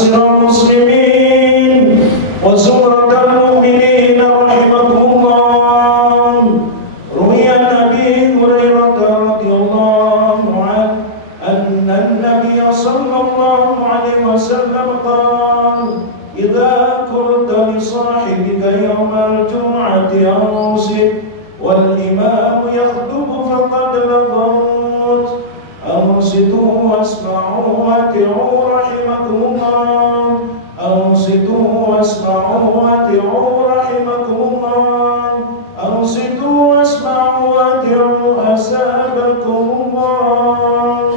معاشر المسلمين وزمرة المؤمنين رحمكم الله. روي عن أبي هريرة رضي الله عنه أن النبي صلى الله عليه وسلم قال: إذا قلت لصاحبك يوم الجمعة أنصت والإمام يخطب فقد لغوت، أنصتوا واسمعوا وأطيعوا رحمكم الله، أنصتوا واسمعوا وأطيعوا رحمكم الله، أنصتوا واسمعوا وأطيعوا أثابكم الله.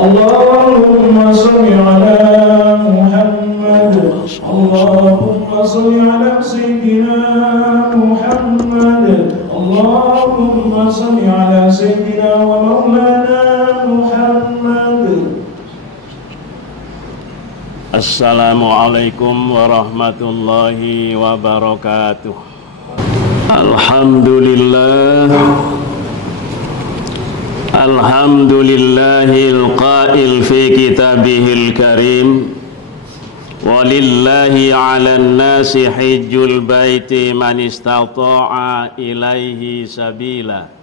اللهم صل على محمد، اللهم صل على سيدنا محمد، اللهم صل على سيدنا ومولانا محمد. Assalamualaikum warahmatullahi wabarakatuh. Alhamdulillah, alhamdulillahil qail fi kitabihil karim, walillahi 'alan nasi hajjul baiti man istata'a ilaihi sabila.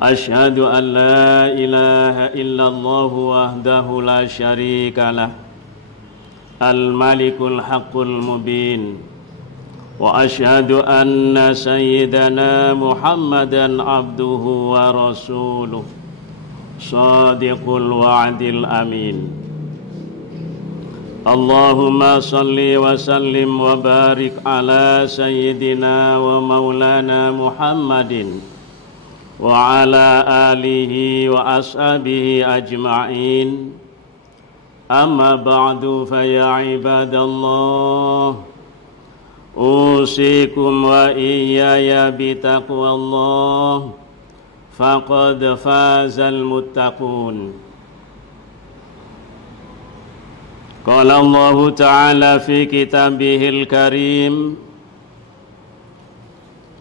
Asyhadu an la ilaha illallah wahdahu la syarika lah, al-malikul haqqul mubin, wa asyhadu anna sayyidana Muhammadan abduhu wa rasuluh, shadiqul wa'dil amin. Allahumma salli wa sallim wa barik ala sayyidina wa maulana Muhammadin wa ala alihi wa ashabihi ajma'in. Amma ba'du, fa ya ibadallah, usikum wa iyaya bitaqwallah, faqad fazal muttaqun. Qala Allah ta'ala fi kitabihil karim: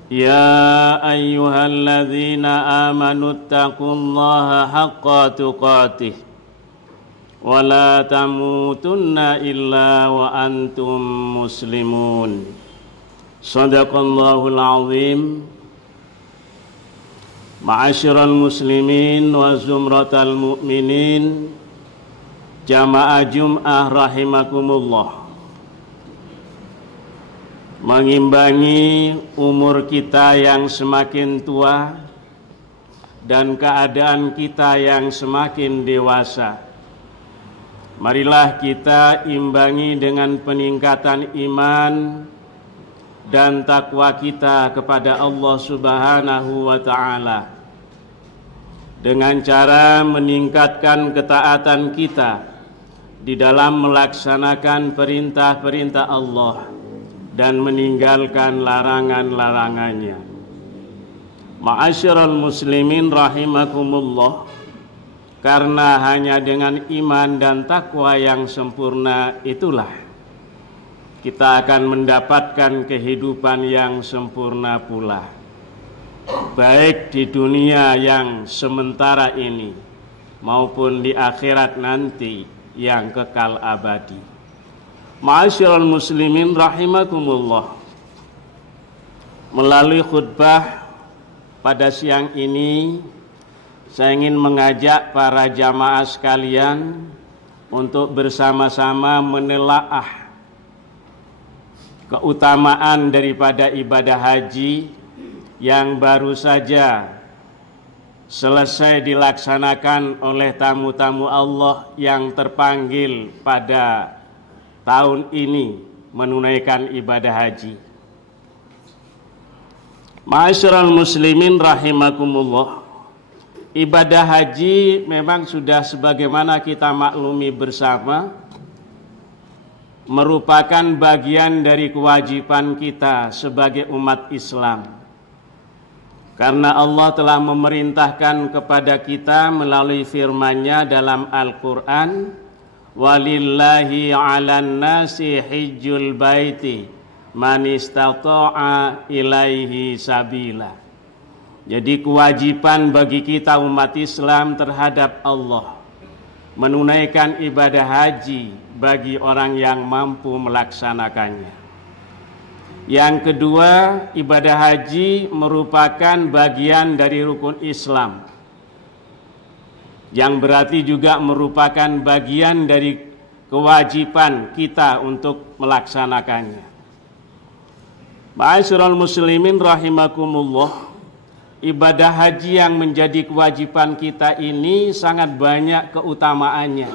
Ya ayyuhalladzina amanu taqullaha haqqa tuqatih wa la tamutunna illa wa antum muslimun. Shadaqallahul azim. Ma'asyiral muslimin wa zumratal mu'minin, jamaah Jum'ah rahimakumullah. Mengimbangi umur kita yang semakin tua dan keadaan kita yang semakin dewasa, marilah kita imbangi dengan peningkatan iman dan takwa kita kepada Allah Subhanahu wa ta'ala, dengan cara meningkatkan ketaatan kita di dalam melaksanakan perintah-perintah Allah dan meninggalkan larangan-larangannya. Ma'asyiral muslimin rahimakumullah, karena hanya dengan iman dan takwa yang sempurna itulah kita akan mendapatkan kehidupan yang sempurna pula, baik di dunia yang sementara ini maupun di akhirat nanti yang kekal abadi. Ma'asyiral muslimin rahimakumullah, melalui khutbah pada siang ini saya ingin mengajak para jamaah sekalian untuk bersama-sama menelaah keutamaan daripada ibadah haji yang baru saja selesai dilaksanakan oleh tamu-tamu Allah yang terpanggil pada tahun ini menunaikan ibadah haji. Ma'asyiral muslimin rahimakumullah, ibadah haji memang sudah sebagaimana kita maklumi bersama merupakan bagian dari kewajiban kita sebagai umat Islam. Karena Allah telah memerintahkan kepada kita melalui firman-Nya dalam Al-Qur'an, walillahi 'alan nasi hijjul baiti man istata'a ilaihi sabila. Jadi kewajiban bagi kita umat Islam terhadap Allah menunaikan ibadah haji bagi orang yang mampu melaksanakannya. Yang kedua, ibadah haji merupakan bagian dari rukun Islam, yang berarti juga merupakan bagian dari kewajiban kita untuk melaksanakannya. Ma'asyiral muslimin rahimakumullah, ibadah haji yang menjadi kewajiban kita ini sangat banyak keutamaannya,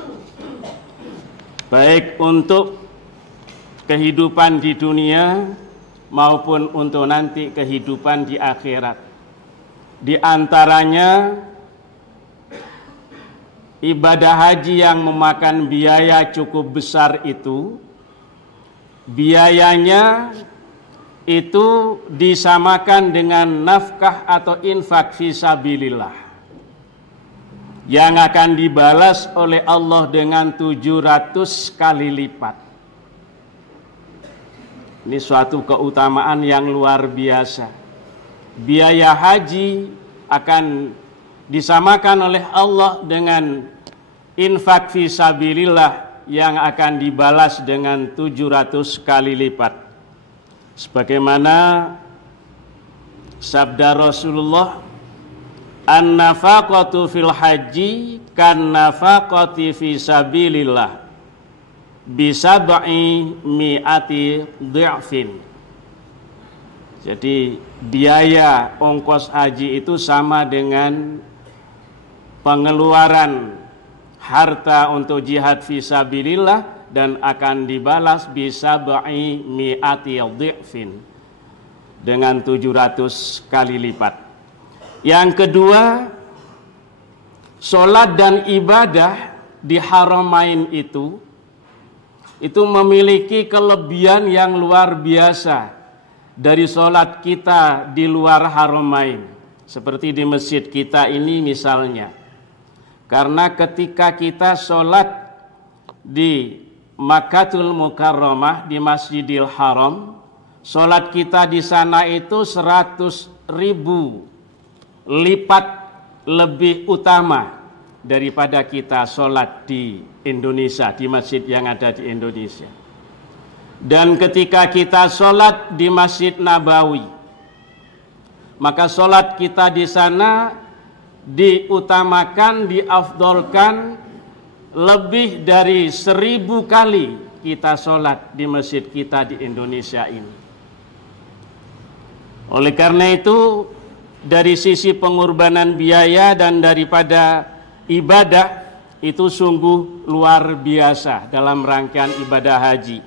baik untuk kehidupan di dunia maupun untuk nanti kehidupan di akhirat. Di antaranya ibadah haji yang memakan biaya cukup besar itu, biayanya itu disamakan dengan nafkah atau infak fisabilillah yang akan dibalas oleh Allah dengan 700 kali lipat. Ini suatu keutamaan yang luar biasa. Biaya haji akan disamakan oleh Allah dengan infak fisabilillah yang akan dibalas dengan 700 kali lipat. Sebagaimana sabda Rasulullah, an-nafaqatu fil haji kan nafaqati fisabilillah bisab'i mi'ati dhi'fin. Jadi biaya ongkos haji itu sama dengan pengeluaran harta untuk jihad fisabilillah dan akan dibalas bisab'i mi'ati dhi'fin dengan 700 kali lipat. Yang kedua, sholat dan ibadah di Haramain itu memiliki kelebihan yang luar biasa dari sholat kita di luar Haramain. Seperti di masjid kita ini misalnya. Karena ketika kita sholat di Makkatul Mukarramah, di Masjidil Haram, sholat kita di sana itu 100.000 lipat lebih utama daripada kita sholat di Indonesia, di masjid yang ada di Indonesia. Dan ketika kita sholat di Masjid Nabawi, maka sholat kita di sana diutamakan, diafdolkan lebih dari 1000 kali kita sholat di masjid kita di Indonesia ini. Oleh karena itu, dari sisi pengorbanan biaya dan daripada ibadah itu sungguh luar biasa dalam rangkaian ibadah haji.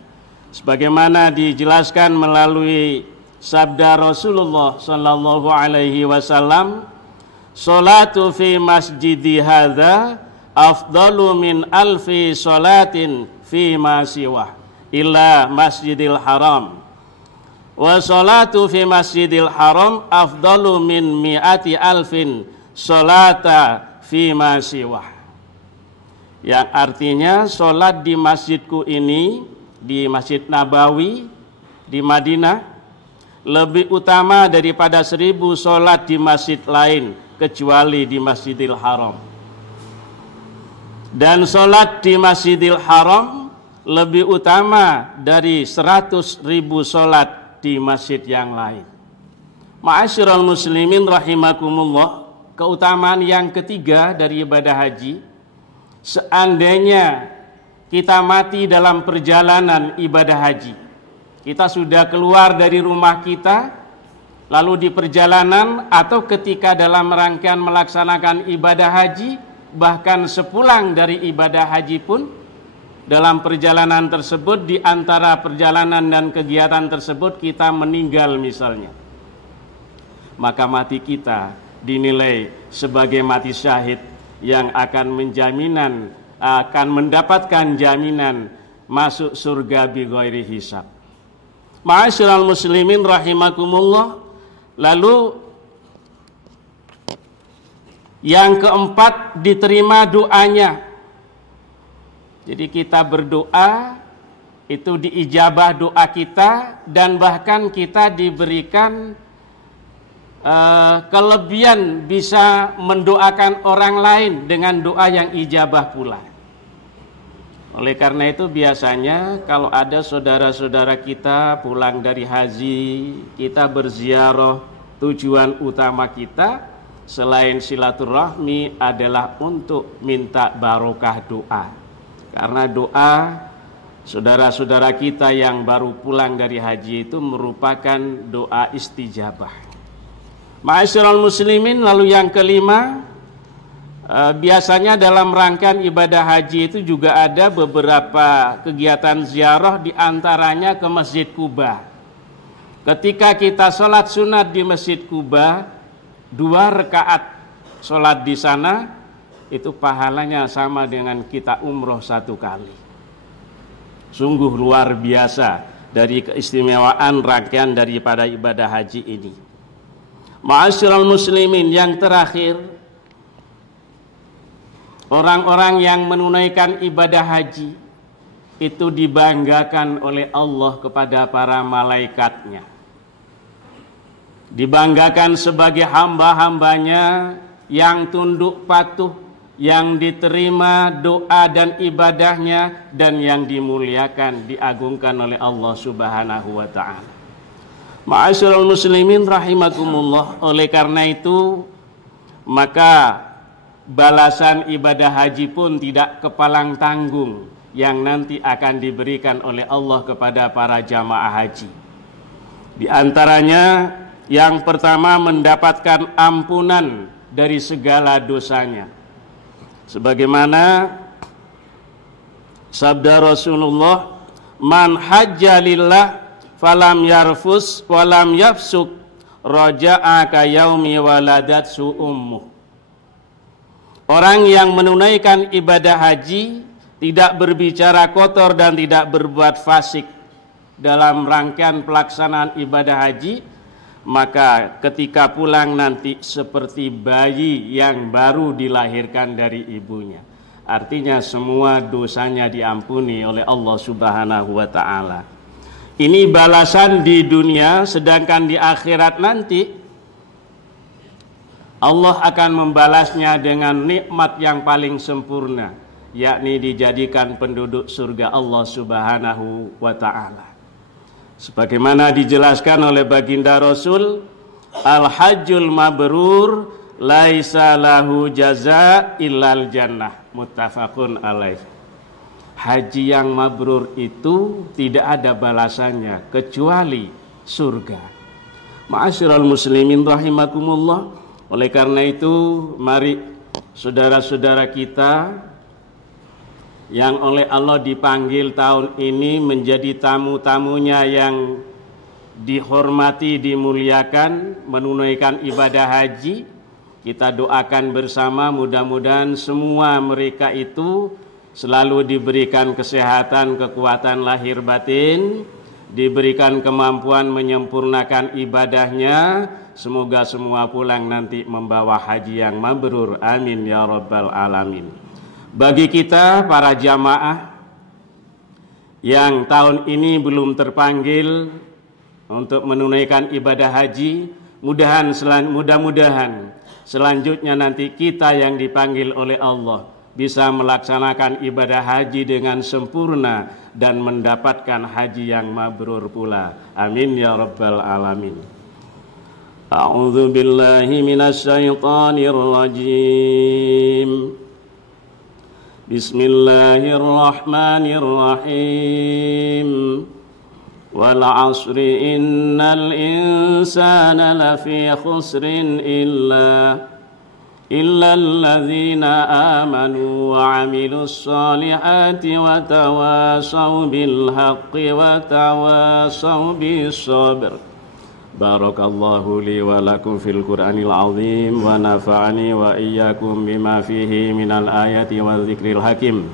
Sebagaimana dijelaskan melalui sabda Rasulullah sallallahu alaihi wasallam, "Sholatu fi masjidi hadza afdalu min alfi sholatin fi ma siwa illa masjidil haram. Wa sholatu fi masjidil haram afdalu min mi'ati alfin sholata fi ma siwa." Yang artinya sholat di masjidku ini, di Masjid Nabawi di Madinah, lebih utama daripada 1000 sholat di masjid lain kecuali di Masjidil Haram. Dan sholat di Masjidil Haram lebih utama dari 100.000 sholat di masjid yang lain. Ma'asyiral muslimin rahimakumullah, keutamaan yang ketiga dari ibadah haji, seandainya kita mati dalam perjalanan ibadah haji, kita sudah keluar dari rumah kita, lalu di perjalanan atau ketika dalam rangkaian melaksanakan ibadah haji, bahkan sepulang dari ibadah haji pun, dalam perjalanan tersebut, di antara perjalanan dan kegiatan tersebut kita meninggal misalnya, maka mati kita dinilai sebagai mati syahid yang akan mendapatkan jaminan masuk surga bi ghairi hisab. Ma'asyiral muslimin rahimakumullah. Lalu yang keempat, diterima doanya. Jadi kita berdoa, itu diijabah doa kita, dan bahkan kita diberikan kelebihan bisa mendoakan orang lain dengan doa yang ijabah pula. Oleh karena itu biasanya kalau ada saudara-saudara kita pulang dari haji, kita berziarah, tujuan utama kita selain silaturahmi adalah untuk minta barokah doa. Karena doa saudara-saudara kita yang baru pulang dari haji itu merupakan doa istijabah. Ma'asyiral muslimin, lalu yang kelima, biasanya dalam rangkaian ibadah haji itu juga ada beberapa kegiatan ziarah, diantaranya ke Masjid Kuba. Ketika kita sholat sunat di Masjid Kuba, 2 rakaat sholat di sana, itu pahalanya sama dengan kita umroh 1 kali. Sungguh luar biasa dari keistimewaan rangkaian daripada ibadah haji ini. Ma'asyiral muslimin, yang terakhir, orang-orang yang menunaikan ibadah haji itu dibanggakan oleh Allah kepada para malaikatnya. Dibanggakan sebagai hamba-hambanya yang tunduk patuh, yang diterima doa dan ibadahnya, dan yang dimuliakan, diagungkan oleh Allah Subhanahu wa ta'ala. Ma'asyiral muslimin rahimakumullah, oleh karena itu maka balasan ibadah haji pun tidak kepalang tanggung yang nanti akan diberikan oleh Allah kepada para jamaah haji. Di antaranya yang pertama, mendapatkan ampunan dari segala dosanya. Sebagaimana sabda Rasulullah, man hajja lillah falam yarfus walam yafsuk raja'a ka yaumi waladatsu ummuh. Orang yang menunaikan ibadah haji tidak berbicara kotor dan tidak berbuat fasik dalam rangkaian pelaksanaan ibadah haji, maka ketika pulang nanti seperti bayi yang baru dilahirkan dari ibunya. Artinya semua dosanya diampuni oleh Allah Subhanahu wa ta'ala. Ini balasan di dunia, sedangkan di akhirat nanti Allah akan membalasnya dengan nikmat yang paling sempurna, yakni dijadikan penduduk surga Allah Subhanahu wa ta'ala. Sebagaimana dijelaskan oleh baginda Rasul, al-hajjul mabrur laisa lahu jaza illal jannah, muttafaqun alaih. Haji yang mabrur itu tidak ada balasannya kecuali surga. Ma'asyiral muslimin rahimakumullah. Oleh karena itu, mari saudara-saudara kita yang oleh Allah dipanggil tahun ini menjadi tamu-tamunya yang dihormati, dimuliakan, menunaikan ibadah haji, kita doakan bersama mudah-mudahan semua mereka itu selalu diberikan kesehatan, kekuatan lahir batin, diberikan kemampuan menyempurnakan ibadahnya. Semoga semua pulang nanti membawa haji yang mabrur. Amin ya rabbal alamin. Bagi kita para jamaah yang tahun ini belum terpanggil untuk menunaikan ibadah haji, mudah-mudahan selanjutnya nanti kita yang dipanggil oleh Allah bisa melaksanakan ibadah haji dengan sempurna dan mendapatkan haji yang mabrur pula. Amin ya rabbal alamin. A'udzu billahi minasyaitonir rajim. Bismillahirrahmanirrahim. Wal 'asri innal insana lafi khusrin illa alladzina amanu wa 'amilus solihati wa tawasaw bil haqqi wa tawasaw bis sabr. Barakallahu li wa lakum fil Qur'anil azim wa nafa'ani wa iyyakum bima fihi minal ayati wa dzikril hakim.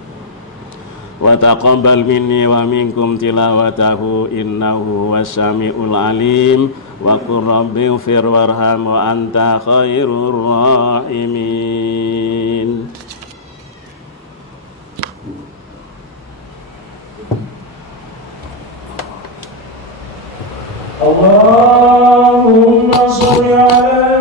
Wa taqabbal minni wa minkum tilawatahu innahu huwas samiul alim. Wa qur rabbi ighfir warham wa anta khairur rahimin. Allahumma sholli ala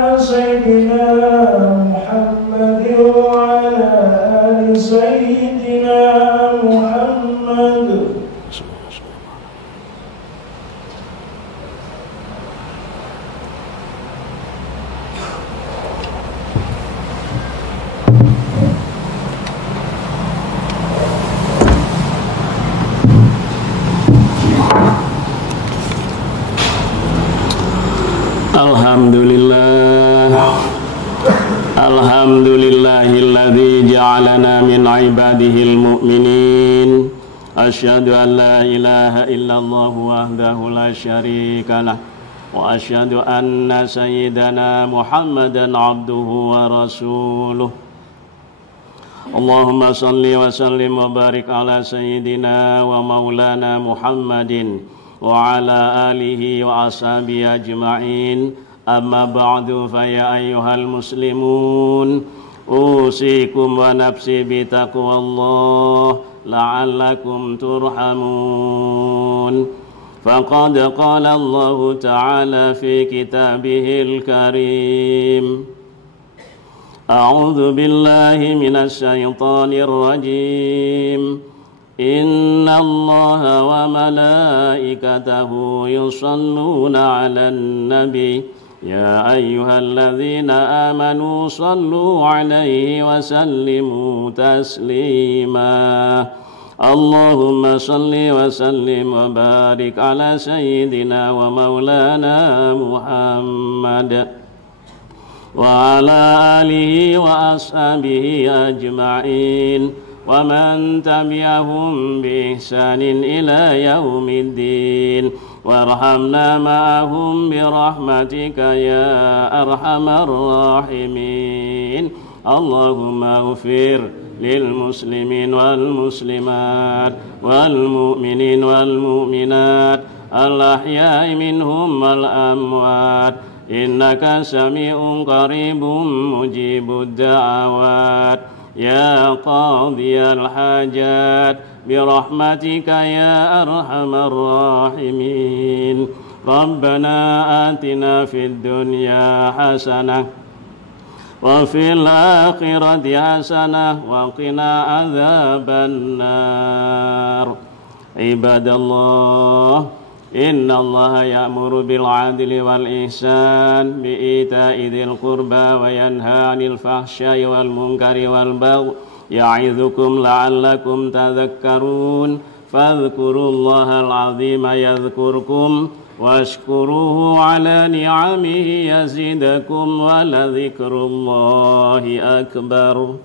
Alhamdulillahilladzi ja'alana min ibadihil mu'minin. Asyhadu an la ilaha illallah wahdahu la syarikalah wa asyhadu anna sayyidana Muhammadan abduhu wa rasuluh. Allahumma salli wa sallim wa barik ala sayyidina wa maulana Muhammadin wa ala alihi wa ashabihi ajma'in. Amma ba'du fa ya ayyuhal muslimun usikum wa nafsi bi taqwallah la'allakum turhamun. Faqad qala Allah ta'ala fi kitabihil karim. A'udzu billahi minasy syaithanir rajim. Inna Allaha wa malaikatahu yusalluna 'alan nabi. Ya ayyuhalladzina amanu sallu 'alaihi wa sallimu taslima. Allahumma salli wa sallim wa barik ala sayyidina wa maulana Muhammad wa ala alihi wa ashabihi ajma'in wa man tabi'ahum bi ihsanin ila yaumiddin. Warhamna ma'ahum bi rahmatika ya arhamar rahimin. Allahumma ighfir lil muslimin wal muslimat wal mu'minin wal mu'minat al ahya'i minhum wal amwat. Innaka sami'un qaribun mujibud da'awat. Ya qadiyal hajat birahmatika ya arhamar rahimin. Rabbana atina fid dunya hasanah wa fil akhirati hasanah wa qina adzabannar. Ibadallah, inna Allaha ya'muru bil 'adli wal ihsan bi ita'i dzil qurba wa yanha 'anil fahsya'i wal munkari wal baghi ya'idzukum la'allakum tadhakkarun. Fadhkurullahal 'azima yadhkurkum washkuruhu 'ala ni'amihi yazidakum wa la dzikrullahi akbar.